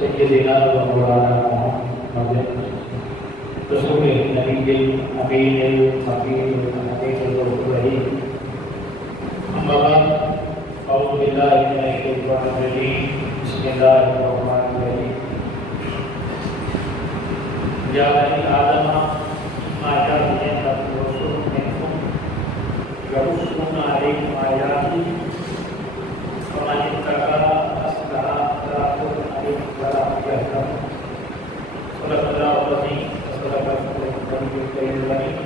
سیدنا و مولانا محمد رسول نبی امین الحکیم الحکیم الرحیم اما بعد اعوذ باللہ من الشیطان الرجیم بسم اللہ الرحمن الرحیم یا بنی آدم ما جعلنا لكم رسولا منكم يقصون عليكم آياتي فمن اتقى أصلح فلا خوف عليهم ولا هم يحزنون صدق الله العظيم وصدق رسوله الكريم الأمين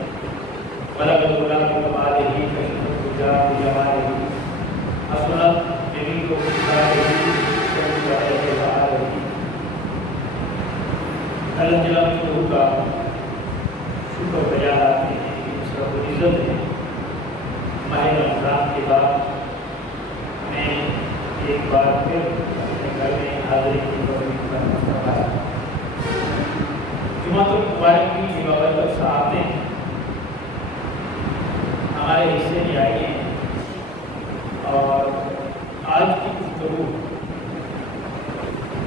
ولقد غلام كماله كشف الرجال بجماله حسنت جميل خصاله اللہ جل وعلا کا شکر بیان آتے ہیں کہ اس رب العزت نے ماہ رمضان کے بعد میں ایک بار پھر اپنے گھر میں حاضری کی توفیق عطا فرمایا۔ جمعۃ المبارک کی یہ بابرکت ساعتیں ہمارے حصے میں آئی ہیں اور آج کی گفتگو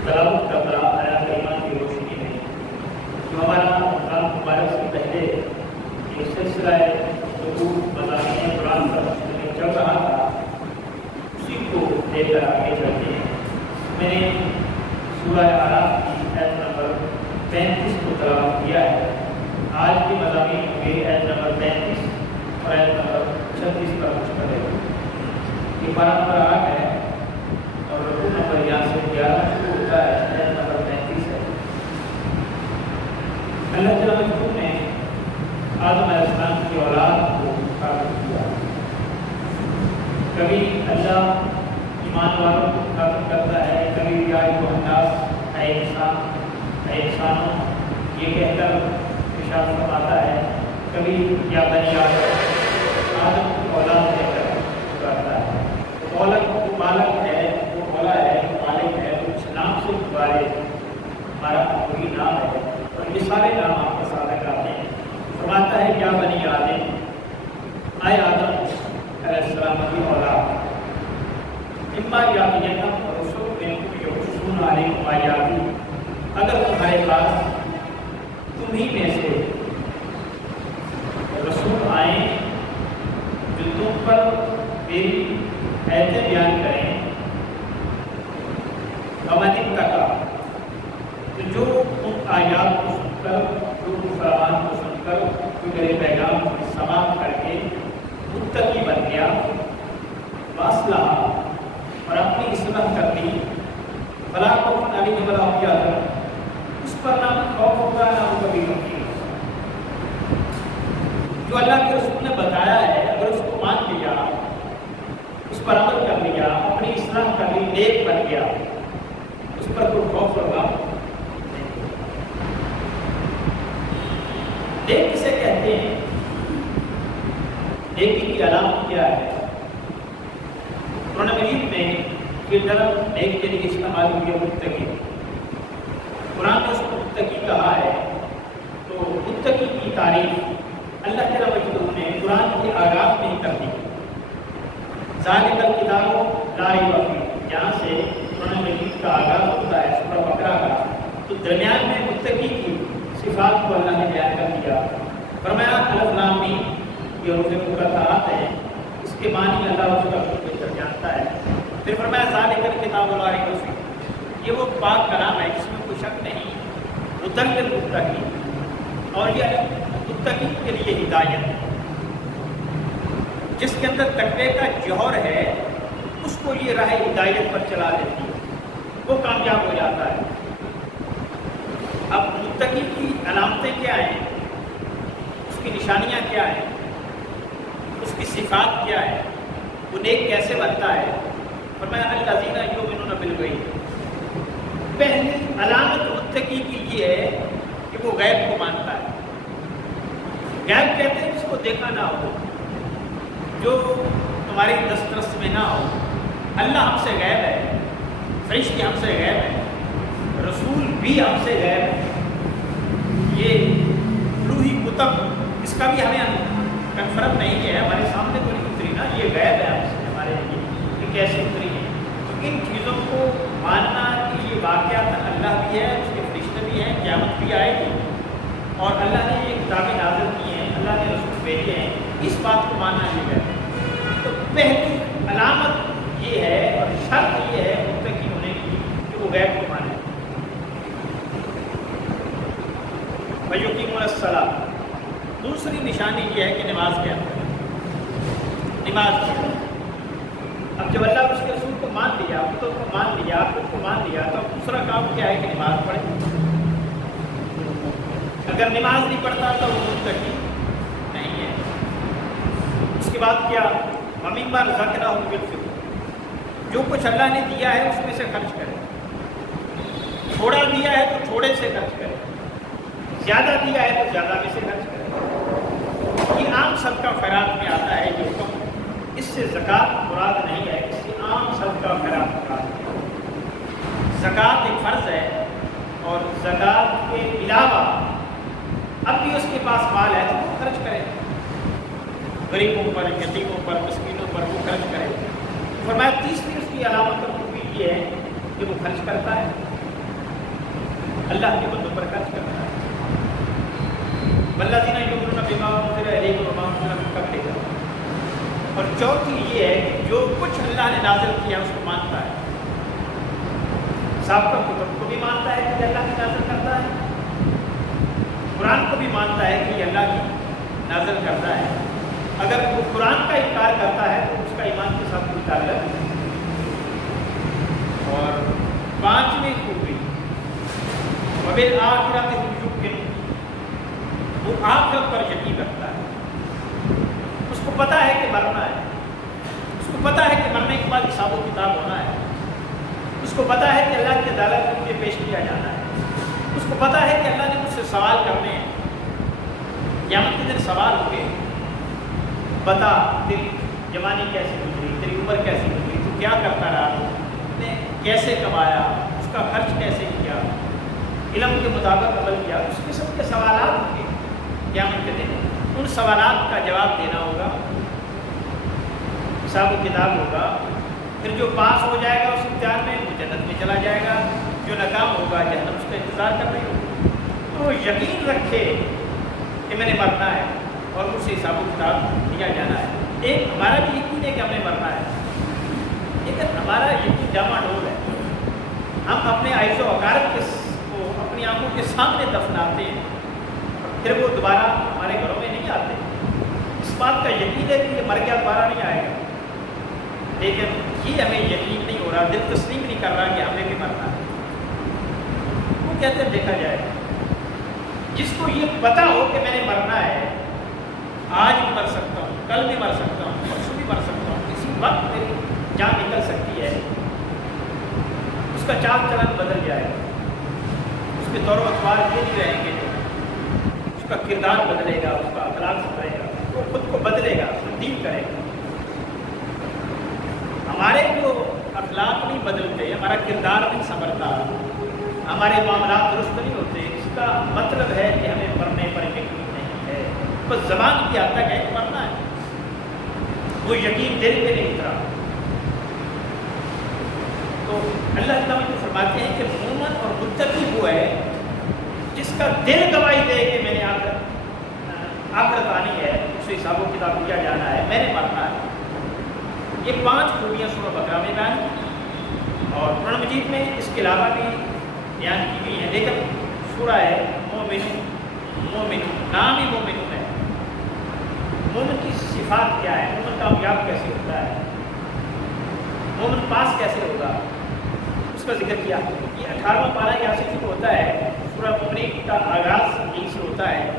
تلاوت کرنا آیات کریمہ کی روشنی میں جو ہمارا رمضان مبارک سے پہلے یہ سلسلہ گفتگو مضامین قرآن کا سلسلہ چل رہا تھا اسی کو لے کر آگے چلتے ہیں۔ میں نے سورہ اعراف کی آیت نمبر 35 کو تلاوت کیا ہے۔ آج کے مضامین ہوں گے آیت نمبر 35 اور آیت نمبر 36 پر مشتمل ہے۔ یہ پارہ نمبر 8 ہے اور رکوع نمبر یہاں سے 11 شروع ہوتا ہے، آیت نمبر 35 ہے۔ اللہ جل وعلا نے آدم علیہ السلام کی اولاد کو مخاطب کیا۔ کبھی اللہ ایمان والوں کو مخاطب کرتا ہے، کبھی یا ایھا الناس، اے انسانوں یہ کہہ کر ارشاد فرماتا ہے، کبھی یا بنی آدم کی اولاد کہہ کر پکارتا ہے۔ اولاد وہ مالک ہے، وہ مولا ہے، وہ مالک ہے، وہ اس نام سے پکارے، ہمارا وہی نام ہے اور یہ سارے نام آپ کے ساتھ آتے ہیں۔ فرماتا ہے کیا بنی آدم، اے آدم علیہ السلام کی اولاد، اما یاتینکم رسول منکم یقصون علیکم آیاتی، اگر تمہارے پاس تمہیں میں سے رسول آئیں جو تم پر میری ایتیں بیان کریں، فمن اتقی، تو جو ان آیات کو سن کر، جو فرمان کو سن کر، جو میرے پیغام کو سماعت کر کے متقی بن گیا، واصلح اور اپنی اصلاح کر لی، فلا خوف علیہم ولا هم یحزنون، اس پر نہ خوف ہوگا نہ وہ کبھی غمگین ہوگا۔ جو اللہ کے رسول نے بتایا ہے اگر اس کو مان لیا، اس پر عمل کر لیا، اپنی اصلاح کر لی، نیک بن گیا، اس پر کوئی خوف ہوگا نہیں۔ نیک کسے کہتے ہیں؟ نیکی کی علامت کیا ہے؟ قرآن مجید میں یہ لفظ نیک کے لیے استعمال ہوئی ہے متقی۔ قرآن نے اس کو متقی کہا ہے، تو متقی کی تعریف اللہ تعالیٰ نے قرآن کے آغاز میں ہی کر دی۔ ذالک الکتاب لا ریب فیہ، جہاں سے قرآن مجید کا آغاز ہوتا ہے سورہ بقرہ کا، تو درمیان میں متقی کی صفات کو اللہ نے بیان کر دیا۔ فرمایا الف لام میم، یہ حروف مقطعات ہیں، اس کے معنی اللہ اس کا بہتر جانتا ہے۔ پھر فرمایا ذالک الکتاب لا ریب فیہ، یہ وہ پاک کلام ہے جس میں کوئی شک نہیں، ہدی للمتقین، اور یہ متقین کے لیے ہدایت ہے۔ جس کے اندر تقوی کا جوہر ہے اس کو یہ راہ ہدایت پر چلا دیتی ہے، وہ کامیاب ہو جاتا ہے۔ اب متقی کی علامتیں کیا ہیں، اس کی نشانیاں کیا ہیں، اس کی صفات کیا ہے، وہ نیک کیسے بنتا ہے؟ فرمایا الذین یؤمنون بالغیب، پہلی علامت متقی کی یہ ہے کہ وہ غیب کو مانتا ہے۔ غیب کہتے ہیں جس کو دیکھا نہ ہو، جو تمہاری دسترس میں نہ ہو۔ اللہ ہم سے غیب ہے، فرشتے ہم سے غیب ہے، رسول بھی ہم سے غیب ہے، یہ الوہی کتب اس کا بھی ہمیں کنفرم نہیں ہے، ہمارے سامنے تو نہیں اتری نا، یہ غیب ہے ہم سے ہمارے لیے کہ کیسے اتری ہے۔ تو ان چیزوں کو ماننا کہ یہ واقعات اللہ بھی ہے, اس کے فرشتے بھی ہیں, قیامت بھی آئے گی, اور اللہ نے یہ کتابیں نازل کی ہیں, اللہ نے رسول بھیجے ہیں, اس بات کو ماننا نہیں ہے. تو پہلی علامت یہ ہے اور شرط یہ ہے متقی ہونے کی کہ وہ غیب کو مانے. وَيُقِيمُونَ الصَّلَاةَ, دوسری نشانی یہ ہے کہ نماز کیا ہے, نماز کیا ہے. اب جب اللہ اس کے رسول کو مان لیا, کتب کو مان لیا, خود کو مان لیا, تو اب دوسرا کام کیا ہے کہ نماز پڑھے. اگر نماز نہیں پڑھتا تو وہ متقی نہیں ہے. اس کے بعد کیا, وَمِمَّا رَزَقْنَاهُمْ يُنْفِقُونَ, جو کچھ اللہ نے دیا ہے اس میں سے خرچ کرے. تھوڑا دیا ہے تو تھوڑے سے خرچ کرے, زیادہ دیا ہے تو زیادہ میں سے خرچ کرے. یہ عام صدقہ خیرات میں آتا ہے یہ حکم, اس سے زکوٰۃ مراد نہیں ہے, اس سے عام صدقہ خیرات مراد ہے. زکوٰۃ ایک فرض ہے, اور زکوٰۃ کے علاوہ اب بھی اس کے پاس مال ہے تو وہ خرچ کرے, غریبوں پر, یتیموں پر, مسکینوں پر وہ خرچ کرے. فرمایا تیسری اس کی علامت اور خوبی یہ ہے کہ وہ خرچ کرتا ہے, اللہ کے بندوں پر خرچ کرتا ہے. وَالَّذِينَ يُؤْمِنُونَ بِمَا أُنزِلَ إِلَيْكَ وَمَا أُنزِلَ مِن قَبْلِكَ, اور چوتھی یہ ہے کہ جو کچھ اللہ نے نازل کیا اس کو مانتا ہے. سابقہ کتب کو بھی مانتا ہے کہ یہ اللہ کی نازل کرتا ہے, قرآن کو بھی مانتا ہے کہ یہ اللہ کی نازل کرتا ہے. اگر وہ قرآن کا انکار کرتا ہے تو اس کا ایمان کے ساتھ کوئی تعلق نہیں. اور پانچویں خوبی وَبِالْآخِرَةِ هُمْ يُوقِنُونَ, وہ آخرت پر یقین رکھتا ہے. اس کو پتہ ہے کہ مرنا ہے, اس کو پتہ ہے کہ مرنے کے بعد حساب و کتاب ہونا ہے, اس کو پتہ ہے کہ اللہ کی عدالت میں مجھے پیش کیا جانا ہے, اس کو پتہ ہے کہ اللہ نے مجھ سے سوال کرنے ہیں. قیامت کے دن سوال ہو گئے, بتا تیری جوانی کیسی گزری, تیری عمر کیسی گزری, تو کیا کرتا رہا, نے کیسے کمایا, اس کا خرچ کیسے کیا, علم کے مطابق عمل کیا. اس قسم کے سوالات ہوں گے قیامت کے دن. ان سوالات کا جواب دینا ہوگا, حساب و کتاب ہوگا. پھر جو پاس ہو جائے گا اس امتحان میں وہ جنت میں چلا جائے گا, جو ناکام ہوگا جہنم اس کا انتظار کر رہی ہوگی. تو یقین رکھے کہ میں نے مرنا ہے اور مجھ سے حساب و کتاب لیا جانا ہے. ایک ہمارا بھی یقین ہے کہ ہم نے مرنا ہے, لیکن ہمارا یقین ڈاما ڈول ہے. ہم اپنے عائز و اقارب کو اپنی آنکھوں کے سامنے دفناتے ہیں, پھر وہ دوبارہ ہمارے گھروں میں نہیں آتے. اس بات کا یقین ہے کہ یہ مر گیا دوبارہ نہیں آئے گا, لیکن یہ ہمیں یقین نہیں ہو رہا, دل تسلیم نہیں کر رہا کہ ہمیں بھی مرنا ہے. وہ کہتے ہیں دیکھا جائے گا. جس کو یہ پتہ ہو کہ میں نے مرنا ہے, آج بھی مر سکتا ہوں, کل بھی مر سکتا ہوں, پرسوں بھی مر سکتا ہوں, کسی وقت میری جان نکل سکتی ہے, اس کا چال چلن بدل جائے گا. اس کے طور و اطوار یہ نہیں رہیں گے, اس کا کردار بدلے گا, اس کا اخلاق سدھرے گا, وہ خود کو بدلے گا, تبدیل کرے گا. ہمارے جو اخلاق نہیں بدلتے, ہمارا کردار نہیں سنورتا, ہمارے معاملات درست نہیں ہوتے, اس کا مطلب ہے کہ ہمیں مرنے پر یقین نہیں ہے. بس زبان کی حد تک ہے کہ مرنا ہے, وہ یقین دل پہ نہیں اترا. تو اللہ تعالیٰ فرماتے ہیں کہ مومن اور متقی وہ ہے جس کا دل گواہی دے کہ میں نے آخرت آنی ہے, اسے حساب و کتاب لیا جانا ہے, میں نے مرنا ہے. یہ 5 خوبیاں سورہ بقرہ میں بیان کی اور قرآن مجید میں اس کے علاوہ بھی بیان کی گئی ہیں. لیکن سورہ ہے مومن, نام ہی مومن ہے. مومن کی صفات کیا ہے, مومن کامیاب کیسے ہوتا ہے, مومن پاس کیسے ہوگا, اس کا ذکر کیا. یہ 18واں پارہ یہاں سے شروع ہوتا ہے. سورہ مومن کا آغاز یہیں سے ہوتا ہے.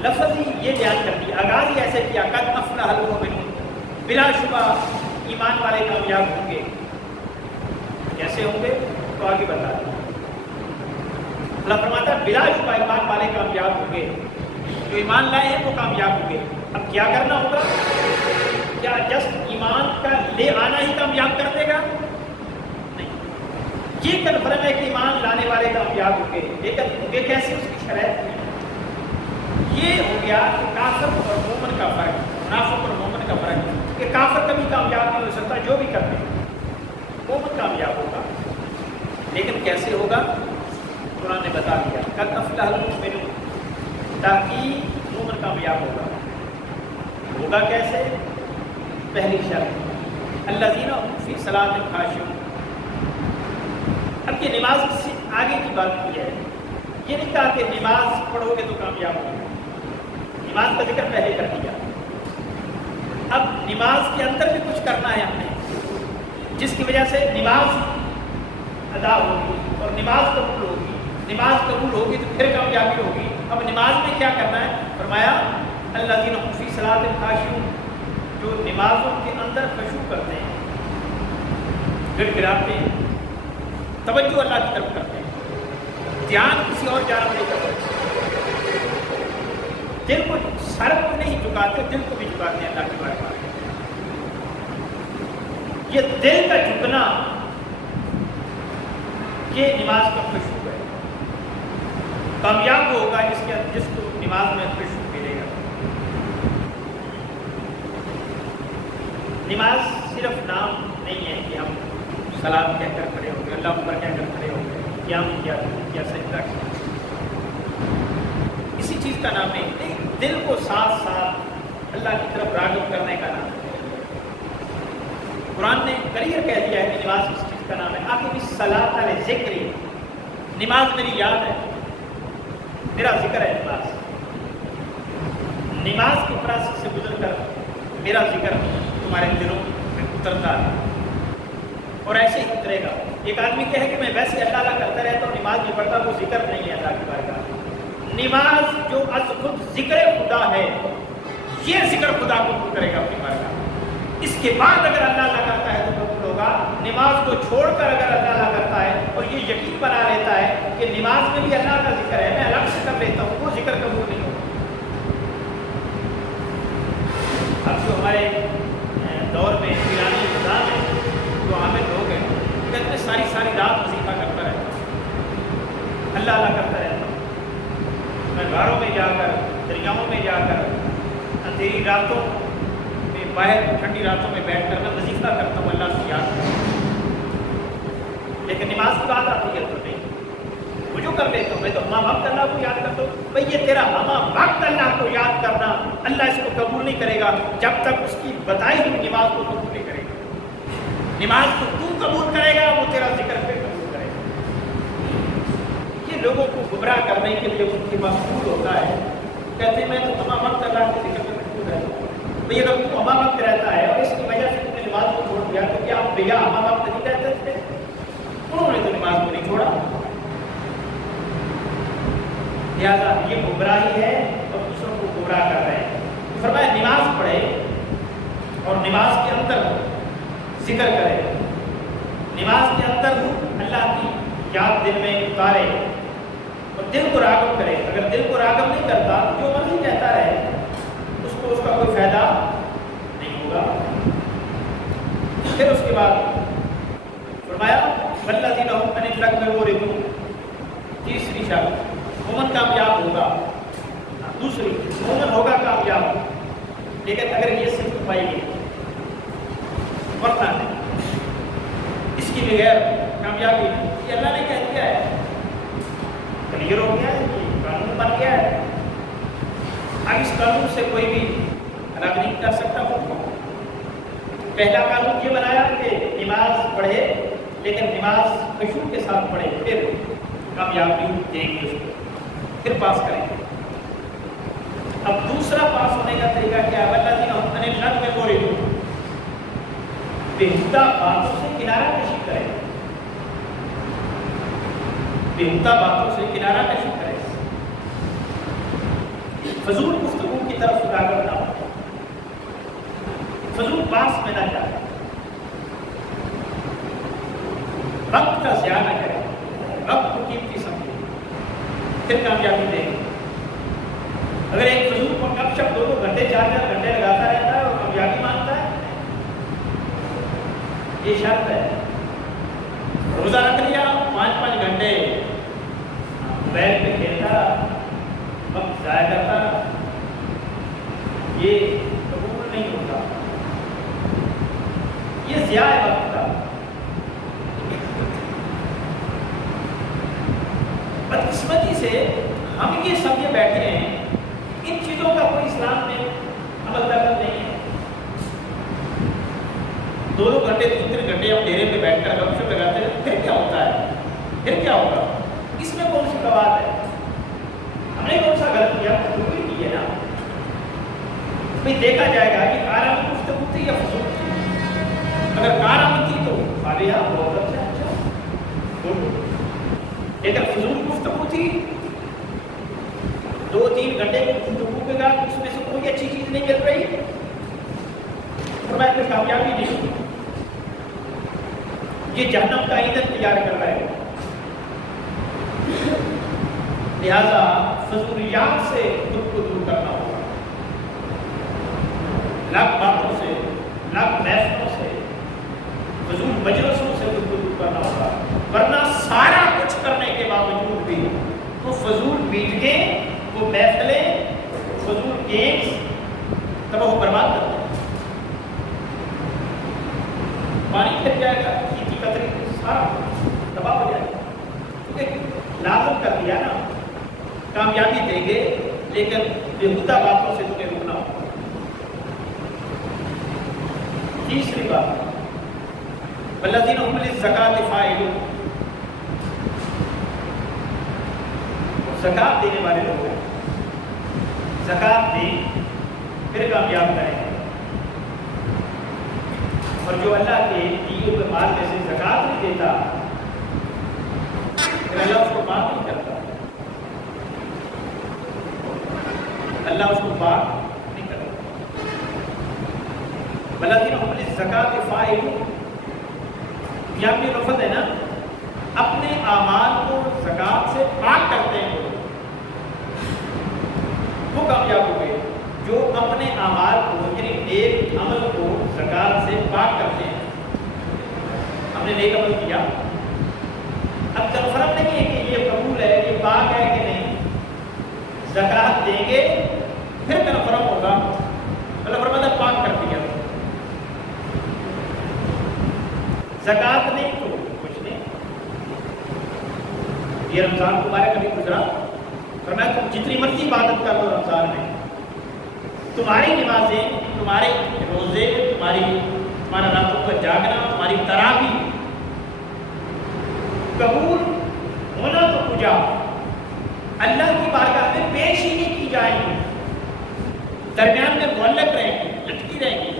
لفظ ہی یہ بیان کر دیا, آغاز ہی ایسے کیا, قد افلح المؤمنون, بلا شبہ ایمان والے کامیاب ہوں گے. کیسے ہوں گے تو آگے بتا دیں. اللہ فرماتا ہے بلا شبہ ایمان والے کامیاب ہوں گے, جو ایمان لائے ہیں وہ کامیاب ہوں گے. اب کیا کرنا ہوگا, کیا جسٹ ایمان کا لے آنا ہی کامیاب کر دے گا؟ نہیں. یہ کنفرم ہے کہ ایمان لانے والے کامیاب ہوں گے, لیکن ہوں گے کیسے, اس کی شرائط نہیں. یہ ہو گیا کہ کافر اور مومن کا فرق, منافق اور مومن کا فرق, کہ کافر کبھی کامیاب نہیں ہو سکتا, جو بھی کرتے مومن کامیاب ہوگا. لیکن کیسے ہوگا؟ قرآن نے بتا دیا قد افلح المؤمنون، تاکہ مومن کامیاب ہوگا کیسے؟ پہلی شرط الذین هم فی صلاتہم خاشعون۔ اب یہ نماز سے آگے کی بات کی ہے، یہ نہیں کہا کہ نماز پڑھو گے تو کامیاب ہوگے، نماز کا ذکر پہلے کر دیا۔ اب نماز کے اندر بھی کچھ کرنا ہے ہم نے، جس کی وجہ سے نماز ادا ہوگی اور نماز قبول ہوگی، نماز قبول ہوگی تو پھر کامیابی ہوگی۔ اب نماز میں کیا کرنا ہے؟ فرمایا الذین هم فی صلاتہم خاشعون، جو نمازوں کے اندر خشوع کرتے ہیں، گڑ گڑاتے ہیں، توجہ اللہ کی طرف کرتے ہیں، دھیان کسی اور جانب نہیں کرتے، دل کو سر کو نہیں جھکاتے، دل کو بھی جھکاتے ہیں اللہ کی بارگاہ میں۔ یہ دل کا جھکنا یہ نماز کا خشوع ہے، کامیاب ہوگا جس کو نماز میں خشوع ملے گا۔ نماز صرف نام نہیں ہے کہ ہم سلام کہہ کر کھڑے ہو گئے، اللہ اکبر کہہ کر کھڑے ہو گئے، قیام کیا سجدہ کیا، اسی چیز کا نام نہیں، دل کو ساتھ ساتھ اللہ کی طرف راغب کرنے کا نام ہے۔ قرآن نے کلیئر کہہ دیا ہے کہ نماز کس چیز کا نام ہے، آخر الصلاۃ ذکر، نماز میری یاد ہے، میرا ذکر ہے نماز، نماز کی پراسس سے گزر کر میرا ذکر تمہارے دلوں میں اترتا ہے اور ایسے ہی اترے گا۔ ایک آدمی کہے کہ میں ویسے اللہ کرتا رہتا ہوں، نماز نہیں پڑھتا، وہ ذکر نہیں ہے اللہ کی بارگاہ۔ نماز جو از خود ذکر خدا ہے، یہ ذکر خدا قبول کرے گا اپنی بارگاہ۔ اس کے بعد اگر اللہ کرتا ہے تو قبول ہوگا، نماز کو چھوڑ کر اگر اللہ کرتا ہے اور یہ یقین بنا لیتا ہے کہ نماز میں بھی اللہ کا ذکر ہے، میں الگ سے کر لیتا ہوں، وہ ذکر قبول نہیں ہوگا۔ اب جو ہمارے دور میں ایرانی نظام ہے، جو عامل لوگ ہیں، کہتے ہیں ساری رات وظیفہ کرتا رہتا ہوں، اللہ کرتا رہتا ہوں، میں غاروں میں جا کر، دریاؤں میں جا کر، اندھیری راتوں میں باہر ٹھنڈی راتوں میں بیٹھ کر میں وظیفہ کرتا ہوں، اللہ سے یاد کرتا ہوں، لیکن نماز کی بات آتی ہے تو نہیں، وہ جو کر لیتا ہوں، میں تو ہمہ وقت اللہ کو یاد کرتا ہوں۔ بھئی یہ تیرا ہمہ وقت اللہ کو یاد کرنا، اللہ اس کو قبول نہیں کرے گا جب تک اس کی بتائی ہوئی نماز کو قبول نہیں کرے گا۔ نماز کو تو قبول کرے گا، وہ تیرا ذکر پہ قبول کرے گا۔ یہ لوگوں کو گمراہ کرنے کے لیے ان کے مقصود ہوتا ہے، کہتے ہیں میں تو ہمہ وقت اللہ کے ذکر پہ مشغول رہتا ہوں۔ بھئی اگر تو ہمہ وقت رہتا ہے اور اس کی وجہ سے تم نے نماز کو چھوڑ دیا تو کیا بھیا ہمہ وقت نہیں رہتے تھے؟ انہوں نے تو نماز کو نہیں چھوڑا۔ لہٰذا یہ گمراہی ہے اور دوسروں کو گمراہ کر رہے ہیں۔ فرمایا نماز پڑھے اور نماز کے اندر ذکر کرے، نماز کے اندر اللہ کی یاد دل میں اتارے اور دل کو راغب کرے۔ اگر دل کو راغب نہیں کرتا جو مرضی کہتا رہے، اس کو اس کا کوئی فائدہ نہیں ہوگا۔ پھر اس کے بعد فرمایا والذین هم عن اللغو معرضون، تیسری شرط مومن کامیاب ہوگا، دوسری مومن ہوگا کامیاب، لیکن اگر یہ صفت پائی گئی ورنہ نہیں، اس کی بغیر کامیابی نہیں۔ یہ اللہ نے کہہ دیا ہے، کلیئر ہو گیا ہے، یہ قانون بن گیا ہے، اب اس قانون سے کوئی بھی الگ نہیں کر سکتا خود کو۔ پہلا قانون یہ بنایا کہ نماز پڑھے، لیکن نماز خشوع کے ساتھ پڑھے، پھر کامیابی دیں گے اس کو، پھر پاس کریں گے۔ اب دوسرا پاس ہونے کا طریقہ کیا ہے؟ والذین هم عن اللغو معرضون، بےہودہ باتوں سے کنارہ کشی کرے، بےہودہ باتوں سے کنارہ کشی کرے، فضول گفتگو کی طرف راغب نہ ہو، فضول باس میں نہ جائے، وقت کا ضیاع نہ کرے، وقت کو قیمتی سمجھے، پھر کامیابی دے گی۔ اگر ایک فضول کو گپ شپ 2 گھنٹے 4 گھنٹے لگاتا رہتا ہے اور کامیابی مانگتا ہے، یہ شرط ہے۔ روزہ رکھ لیا 5 گھنٹے موبائل پہ کھیلتا، وقت ضائع کرتا، یہ قبول نہیں ہوتا، یہ ضیاع ہے وقت کا۔ بدقسمتی سے ہم یہ سمجھے بیٹھے ہیں ان چیزوں کا کوئی اسلام میں عمل درد نہیں ہے. 2 گھنٹے 3 گھنٹے ہم ڈیرے پہ بیٹھ کر گپ شپ لگاتے ہیں، پھر کیا ہوتا ہے؟ پھر کیا ہوگا؟ اس میں کون سی بات ہے؟ ہم نے کون سا غلط کیا؟ ضروری کی ہے نا. دیکھا جائے گا کہ کارآمد گفتگو تھی یا فضول تھی. اگر کارآمد تھی تو فالحہ بہت اچھا. لیکن فضول گفتگو تھی 2-3 گھنٹے کی گفتگو کے بعد اس میں سے کوئی اچھی چیز نہیں مل رہی تو میں کوئی کامیابی نہیں. یہ جہنم کا ایندھن تیار کر رہا ہے. لہذا فضولیات سے خود کو دور کرنا ہوگا. لاکھ باتوں سے، لاکھ محفلوں سے، فضول مجلسوں سے خود کو دور کرنا ہوگا. ورنہ سارا کچھ کرنے کے باوجود بھی وہ فضول میٹنگیں، وہ محفلیں، فضول گیمز تب وہ برباد کرتے ہیں. پانی پھر جائے گا، کھیتی کتری سارا تباہ ہو جائے گا. لازم کر دیا نا، کامیابی دیں گے لیکن بےہودہ باتوں سے تمہیں روکنا ہوگا. تیسری بات، والذین هم للزکاۃ فاعلون، زکات دینے والے لوگ ہیں. زکات دیں پھر کامیاب کریں گے. اور جو اللہ کے دیے ہوئے مال میں سے زکات نہیں دیتا پھر اللہ اس کو معاف نہیں کرتا. اللہ اس کو معاف نہیں کرتا. والذین هم للزکاۃ فاعلون، یہاں بھی لفظ ہے نا، اپنے اعمال کو زکات سے پاک کرتے ہیں وہ کامیاب ہو گئے. جو اپنے اعمال کو یعنی نیک عمل کو زکات سے پاک کرتے ہیں. ہم نے نیک عمل کیا، اب کنفرم نہیں ہے کہ یہ قبول ہے، یہ پاک ہے کہ نہیں. زکات دیں گے پھر کنفرم ہوگا. اللہ فرماتا ہے پاک کر دیا. زکات نہیں تو کچھ نہیں. یہ رمضان تمہارے کبھی گزرا؟ فرمایا تم جتنی مرضی عبادت کر لو رمضان میں، تمہاری نمازیں، تمہارے روزے، تمہارا راتوں کا جاگنا، تمہاری تراویح قبول ہونا تو پوجا اللہ کی بارگاہ میں پیش ہی نہیں کی جائیں گی. درمیان میں معلق رہیں گی، لٹکی رہیں گی.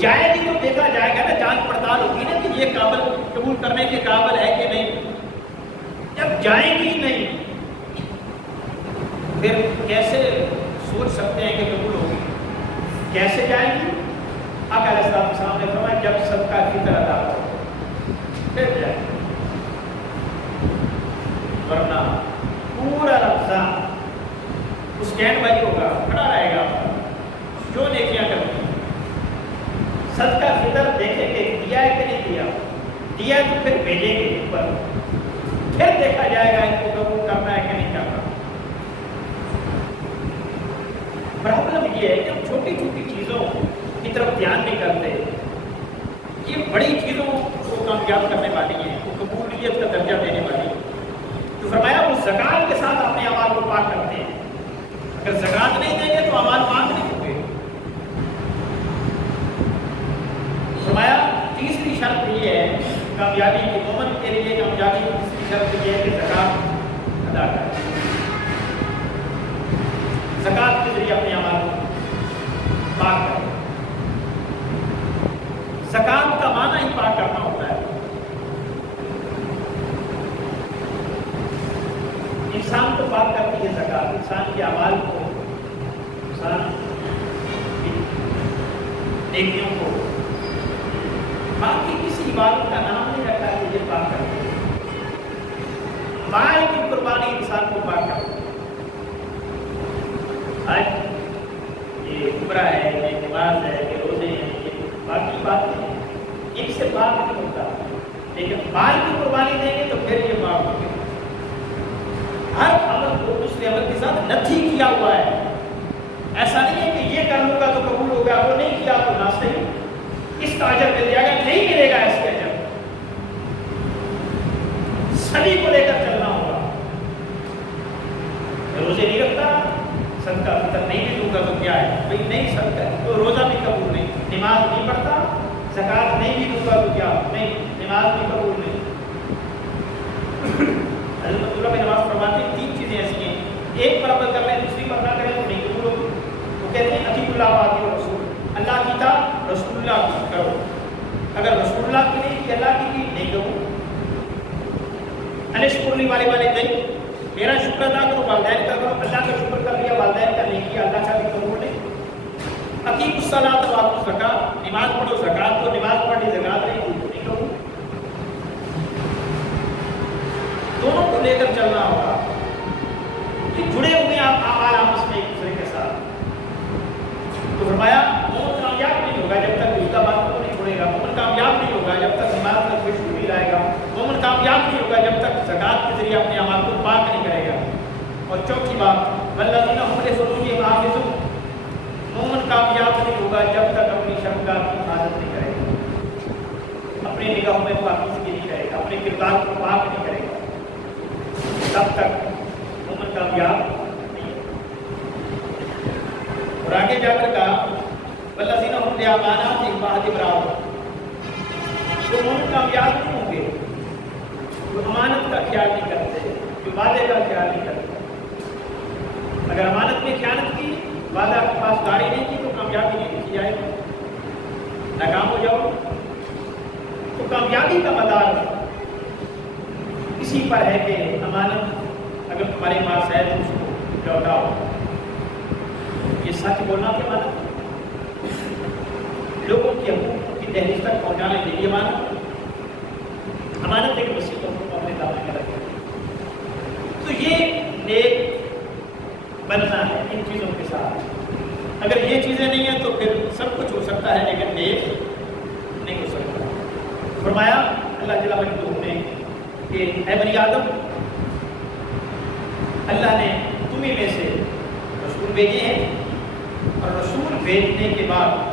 جائے گی تو دیکھا جائے گا نا، جانچ پڑتال ہوگی نا کہ یہ قابل قبول کرنے کے قابل ہے کہ نہیں. جب جائیں گی نہیں پھر کیسے سوچ سکتے ہیں کہ قبول ہوگی؟ کیسے جائیں گی؟ آقا علیہ السلام نے فرمایا جب صدقہ فطر ادا کرو پھر جائیں گی. ورنہ پورا رمضان اسٹینڈ بائی ہوگا، کھڑا رہے گا. جو نیکیاں کرنی، صدقہ فطر دیکھیں گے دیا ہے کہ نہیں دیا. دیا تو پھر بھیجیں گے اوپر، پھر دیکھا جائے گا ان کو قبول کرنا ہے کہ نہیں کرنا. پرابلم یہ ہے کہ ہم چھوٹی چھوٹی چیزوں کی طرف دھیان نہیں کرتے. یہ بڑی چیزوں کو کامیاب کرنے والی ہیں، وہ قبولیت کا درجہ دینے والی ہیں. تو فرمایا وہ زکات کے ساتھ اپنے اعمال کو پاک کرتے ہیں. اگر زکات نہیں دیں گے تو اعمال پاک نہیں ہوں گے. فرمایا تیسری شرط یہ ہے کامیابی کی، مومن کے لیے کامیابی کی تیسری شرط یہ ہے کہ زکات ادا کرے. زکات کے ذریعے اپنے اعمال کو پاک کرے. زکات کا معنی ہی پاک کرنا ہوتا ہے. انسان کو پاک کرتی ہے زکات، انسان کے اعمال کو، انسان کی نیکیوں کو. باقی کسی عبادت کا نام نہیں رکھا کہ یہ پاک کرتی ہے. مال کی قربانی انسان کو پاک کرتی ہے. آج یہ عمرہ ہے، یہ نماز ہے، یہ روزے ہیں، یہ باقی باتیں ہیں، ان سے پاک نہیں ہوتا. لیکن مال کی قربانی دیں گے تو پھر یہ پاک ہوگی. ہر عمل کو دوسرے عمل کے ساتھ نتھی کیا ہوا ہے. ایسا نہیں ہے کہ یہ کر لوں گا تو قبول ہوگا، وہ نہیں کیا تو نہ صحیح، اس کا اجر مل جائے گا، نہیں ملے گا اس کے اجر. سبھی کو لے کر چلنا ہوگا. نماز نہیں پڑھتا، زکوٰۃ نہیں بھی دوں گا تو کیا نہیں، نماز بھی قبول نہیں۔ حضرت اللہ میں نماز فرماتے ہیں 3 چیزیں ایسی ہیں، ایک پر عمل کر لیں دوسری پر نہ کریں تو نہیں قبول ہوگی۔ وہ کہتے ہیں اطیعوا اللہ واطیعوا الرسول، اللہ کی اطاعت رسول اللہ کی کرو، اگر رسول اللہ کی نہیں کی اللہ کی نہیں کرو۔ انشکر لی والدین، میرا شکر ادا کرو والدین کا کرو، اللہ کا شکر کر لیا والدین کا نہیں کیا اللہ کا بھی قبول نہیں۔ اقیموا الصلاۃ وآتوا الزکاۃ، نماز پڑھو زکوٰۃ دو، نماز پڑھنی زکوٰۃ نہیں کرو۔ دونوں کو لے کر چلنا ہوگا، یہ جڑے ہوئے آپ اعمال آپس میں ایک دوسرے کے ساتھ۔ تو فرمایا مومن کامیاب نہیں ہوگا جب تک اس کا بات کو نہیں چھوڑے گا، مومن کامیاب نہیں ہوگا جب تک نماز میں خوشبو نہیں لائے گا، مومن کامیاب نہیں ہوگا جب تک زکوٰۃ کے ذریعے اپنے اعمال کو پاک نہیں کرے گا۔ اور چوتھی بات والذین هم لفروجہم حافظون، مومن کامیاب نہیں ہوگا جب تک اپنی شرمگاہ کی حفاظت نہیں کرے گا، اپنی نگاہوں میں پاکیزگی نہیں کرے گا، اپنے کردار کو پاک نہیں کرے گا، تب تک مومن کامیاب نہیں ہے۔ اور آگے جا کر کہا والذین هم لأماناتہم وعہدہم راعون، جو مومن کامیاب نہیں ہوں گے جو امانت کا خیال نہیں کرتے، جو وعدے کا خیال نہیں کرتے۔ اگر امانت میں خیانت کی، وعدہ کے پاس داری نہیں کی تو کامیابی نہیں لکھی جائے گی، ناکام ہو جاؤ۔ تو کامیابی کا مدار اسی پر ہے کہ امانت اگر تمہارے پاس ہے تو اس کو لوٹاؤ۔ یہ سچ بولنا کے معنی لوگوں کی حقوق کی دہلیز تک پہنچانے کے لیے امانت ایک وسیع کو اپنے دامن میں رکھے۔ تو یہ نیک بننا ہے ان چیزوں کے ساتھ۔ اگر یہ چیزیں نہیں ہیں تو پھر سب کچھ ہو سکتا ہے لیکن نیک نہیں ہو سکتا۔ فرمایا اللہ جل مجدہ نے کہ اے بنی آدم، اللہ نے تمہیں میں سے رسول بھیجے ہیں، اور رسول بھیجنے کے بعد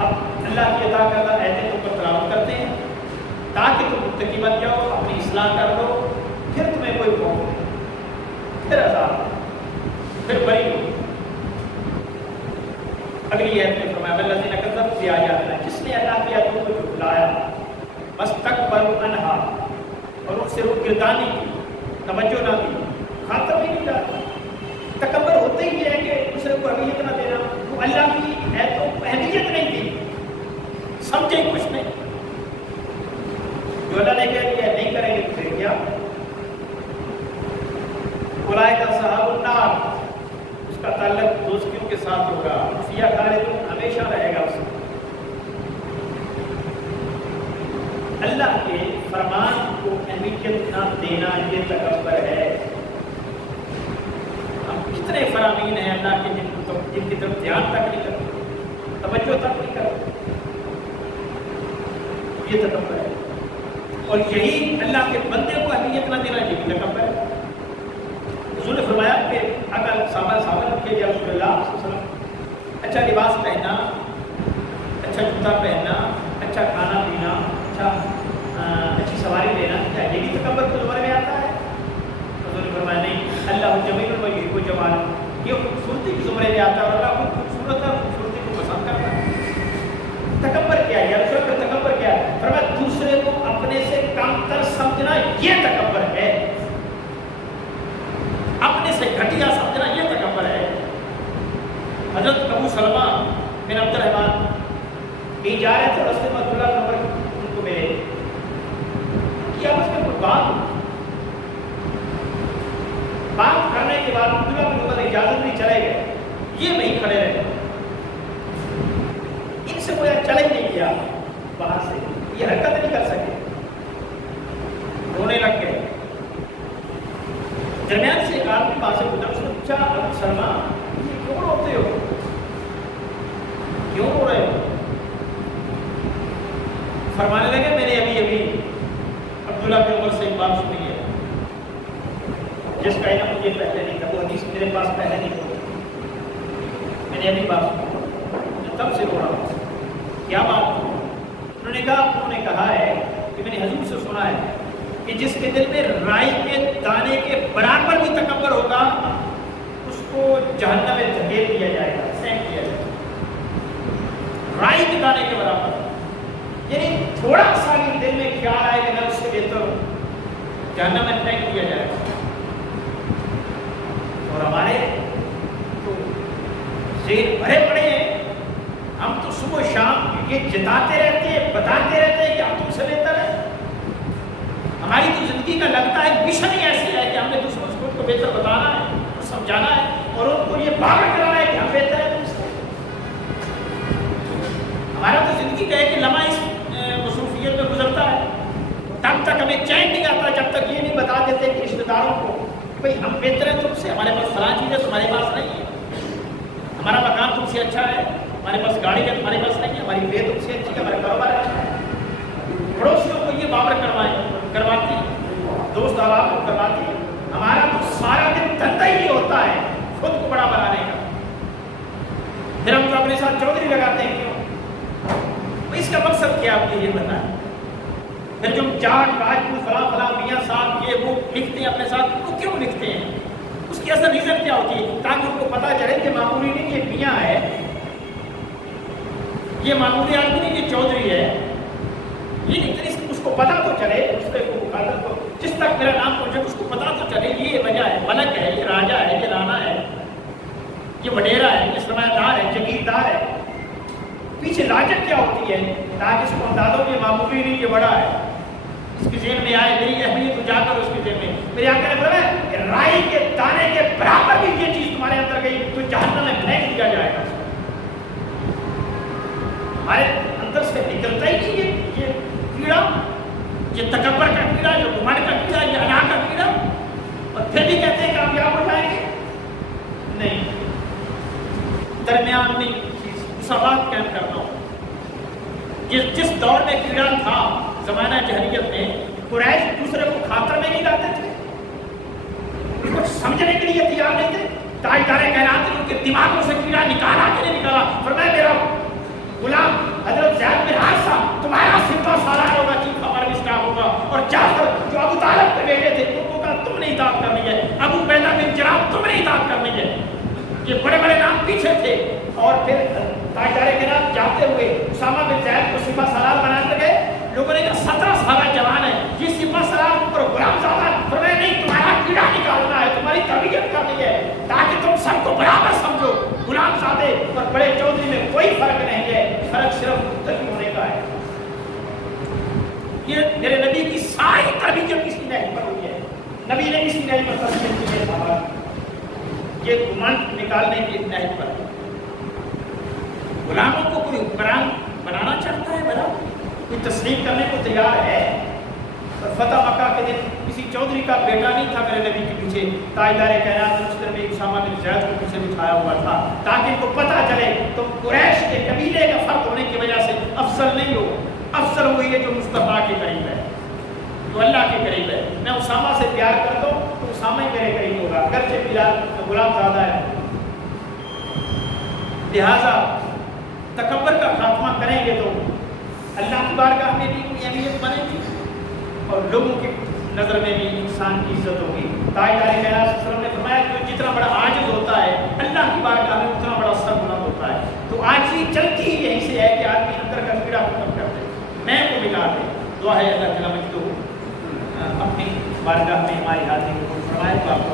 اب اللہ کی عطا کردہ آیتیں تم پر تلاوت کرتے ہیں تاکہ تم متقی بن جاؤ، اپنی اصلاح کر لو، پھر تمہیں کوئی خوف نہیں، پھر عذاب، پھر بری ہو۔ اگلی آیت میں فرمایا والذین کذبوا بآیاتنا، جس نے اللہ کی آیتوں کو جھٹلایا، واستکبروا عنہا، اور ان سے روگردانی کی، توجہ نہ دی، خاطر بھی نہیں ڈالا۔ تکبر ہوتا ہی یہ ہے کہ دوسرے کو اہمیت نہ دینا، وہ اللہ کی آیتوں کو اہمیت نہیں دی، سمجھے کچھ نہیں، جو اللہ نے کہہ دیا نہیں کریں گے پھر کیا؟ اولئک اصحاب النار، اس کا تعلق دوستیوں کے ساتھ ہوگا، فیہا خالدون، ہمیشہ رہے گا اس میں۔ اللہ کے فرمان کو اہمیت نہ دینا یہ تکبر ہے۔ ہم کتنے فرامین ہیں اللہ کے جن کی طرف دھیان تک نہیں کرتے، توجہ تک نہیں کرتے، یہ تکبر ہے۔ اور یہی اللہ کے بندے کو اہمیت نہ دینا یہ بھی تکبر ہے۔ حضور نے فرمایا کہ اگر صحابہ رکھے یا رسول اللہ صلی اللہ علیہ وسلم اچھا لباس پہننا، اچھا جوتا پہننا، اچھا کھانا پینا، اچھی سواری لینا، کیا یہ بھی تکبر کے زمرے میں آتا ہے؟ حضور نے فرمایا نہیں، اللہ جمیل و یحب الجمال، یہ خوبصورتی کے زمرے میں آتا ہے، اور اللہ خود خوبصورت ہے، خوبصورتی کو پسند کرتا ہے۔ تکبر کیا ہے؟ یا رسول کا تکبر کیا ہے؟ فرمایا دوسرے کو اپنے سے کم تر سمجھنا یہ تکبر ہے، اپنے سے گھٹیا سمجھنا یہ تکبر ہے۔ حضرت ابو سلمہ بن عبد الرحمن کہیں جا رہے تھے، راستے میں عبداللہ بن عمر ان کو ملے، کیا اس میں کوئی بات کرنے کے بعد عبداللہ بن عمر اجازت نہیں، چلے گئے، یہ نہیں کھڑے رہے، ان سے کوئی چلے نہیں گیا وہاں سے، یہ حرکت نہیں کر سکے، رونے لگ گئے۔ درمیان سے ایک آدمی وہاں سے گزرا، اس نے پوچھا ابو سلمہ کیوں روتے ہو، کیوں رو رہے ہو؟ فرمانے لگے میں نے ابھی عبداللہ بن عمر سے ایک بات سنی ہے جس کا علم مجھے پہلے نہیں تھا، وہ حدیث میرے پاس پہلے نہیں تھی، میں نے ابھی بات سنی، میں تب سے رو رہا ہوں۔ کیا بات؟ انہوں نے کہا ہے کہ میں نے حضور سے سنا ہے کہ جس کے دل میں رائی کے دانے کے برابر بھی تکبر ہوگا اس کو جہنم میں دھکیل دیا جائے گا، پھینک دیا جائے گا۔ رائی کے دانے کے برابر. یعنی تھوڑا سا بھی دل میں خیال آئے کہ میں اس سے بہتر ہوں, جہنم میں پھینک دیا جائے گا. اور ہمارے تو ذہن بھرے پڑے ہیں, ہم تو صبح شام یہ جتاتے رہتے ہیں, بتاتے رہتے ہیں کہ ہم تم سے بہتر ہیں. ہماری تو زندگی کا لگتا ہے مشن ہی ایسی ہے کہ ہم نے دوسروں کو بہتر بتانا ہے, سمجھانا ہے, اور ان کو یہ باور کرانا ہے کہ ہم بہتر ہیں تم سے. ہمارا تو زندگی کا ایک لمحہ اس مصروفیت میں گزرتا ہے, تب تک ہمیں چین نہیں آتا جب تک یہ نہیں بتا دیتے کہ رشتے داروں کو بھائی ہم بہتر ہیں تم سے, ہمارے پاس فلاں چیز ہے تمہارے پاس نہیں ہے, ہمارا مکان تم سے اچھا ہے, ہمارے پاس گاڑی ہے تمہارے پاس نہیں ہے, ہماری بے تم سے اچھی ہے, ہمارا کاروبار اچھا ہے. پڑوسیوں کو یہ باور کرواتی ہے, دوست احباب کو کرواتی ہے. ہمارا تو سارا دن دھندا ہی ہوتا ہے خود کو بڑا بنانے کا. پھر ہم تو اپنے ساتھ چودھری لگاتے ہیں, کیوں؟ اس کا مقصد کیا آپ یہ بتائیں. پھر جو جاٹ راجپوت فلاں فلاں میاں صاحب یہ وہ لکھتے ہیں اپنے ساتھ, وہ کیوں لکھتے ہیں؟ اس کی اصل ریزن کیا ہوتی ہے؟ تاکہ ان کو پتا چلے کہ معمولی نہیں یہ میاں ہے, یہ معمولی آدمی نہیں, یہ چودھری ہے. یہ نہیں, اس کو پتا تو چلے, اس کو جس تک میرا نام پہنچے اس کو پتا تو چلے یہ وجہ ہے, ملک ہے, یہ راجا ہے, یہ رانا ہے, یہ وڈیرا ہے, یہ سرمایہ دار ہے, جگیردار ہے. پیچھے لاجت کیا ہوتی ہے تاکہ اس کو اندازہ ہو یہ معمولی نہیں یہ بڑا ہے. اس کے ذہن میں آئے میری اہمیت اجا کر اس کے ذہن میں میرے آقا نے فرمایا کہ رائی کے دانے کے برابر بھی یہ چیز تمہارے اندر گئی تو جہنم میں پھینک دیا جائے گا. ہمارے اندر سے نکلتا ہی نہیں یہ کیڑا, یہ تکبر کا کیڑا, یہ گھمنڈ کا کیڑا, یہ انا کا کیڑا, اور پھر بھی کہتے ہیں کہ ہم کیا ہو جائیں گے. نہیں, درمیان میں مساوات قائم کرنا ہو. جس دور میں کیڑا تھا زمانہ جاہلیت میں, قریش دوسرے کو خاطر میں نہیں لاتے تھے, کچھ سمجھنے کے لیے تیار نہیں تھے. تاجدار کائنات نے ان کے دماغوں سے کیڑا نکالا کہ نہیں نکالا. فرمایا میرا غلام حضرت زید بن حارثہ تمہارا سپہ سالار ہوگا, چیف آف اسٹاف ہوگا, اور جعفر جو ابو طالب کے بیٹے تھے ان کو کہا تم نے اطاعت کرنی ہے, ابو عبیدہ بن جراح تم نے اطاعت کرنی ہے. یہ بڑے بڑے نام پیچھے تھے. اور پھر تاجدار کائنات جاتے ہوئے اسامہ بن زید کو سپہ سالار بنانے لگے. لوگوں نے کہا 17 سالہ جوان ہے, یہ سپہ سالار پر غلام زادہ. فرمایا نہیں, تمہارا کیڑا نکالنا ہے, تمہاری تربیت کرنی ہے تاکہ تم سب کو برابر سمجھو. غلام زادے اور بڑے چودھری میں کوئی فرق نہیں ہے, فرق صرف متقی ہونے کا ہے. یہ میرے نبی کی ساری تربیت کسی نہیں پر ہوئی ہے, نبی نے کسی نہیں پر تربیت کی ہے. یہ گھمنڈ نکالنے کی نہج پر. غلاموں کو کوئی حکمران بنانا چاہتا ہے, بنا کوئی تسلیم کرنے کو تیار ہے. اور فتح مکہ کے دن کسی چودھری کا بیٹا نہیں تھا میرے نبی کے پیچھے, تاجدار کائنات نے اس طرح میں اسامہ بن زید کو پیچھے بٹھایا ہوا تھا تاکہ ان کو پتہ چلے تم قریش کے قبیلے کا فرق ہونے کی وجہ سے افضل نہیں ہو. افضل وہی ہے جو مصطفیٰ کے قریب ہے, جو اللہ کے قریب ہے. میں اسامہ سے پیار کرتا ہوں تو اسامہ ہی میرے قریب ہوگا, اگرچہ بلال غلام زادہ ہے. لہٰذا تکبر کا خاتمہ کریں گے تو اللہ کی بارگاہ میں بھی کوئی اہمیت بنے گی اور لوگوں کی نظر میں بھی انسان کی عزت ہوگی. تاجدار کائنات صلی اللہ علیہ وسلم نے فرمایا کہ جتنا بڑا عاجز ہوتا ہے اللہ کی بارگاہ میں اتنا بڑا سر بلند ہوتا ہے. تو عاجزی چلتی ہی یہیں سے ہے کہ آدمی اندر کا کیڑا ختم کر دے, میں کو ملا دے. دعا ہے اللہ تعالیٰ مجھ کو اپنی بارگاہ میں ہماری حاضری کو فرمائے. تو آپ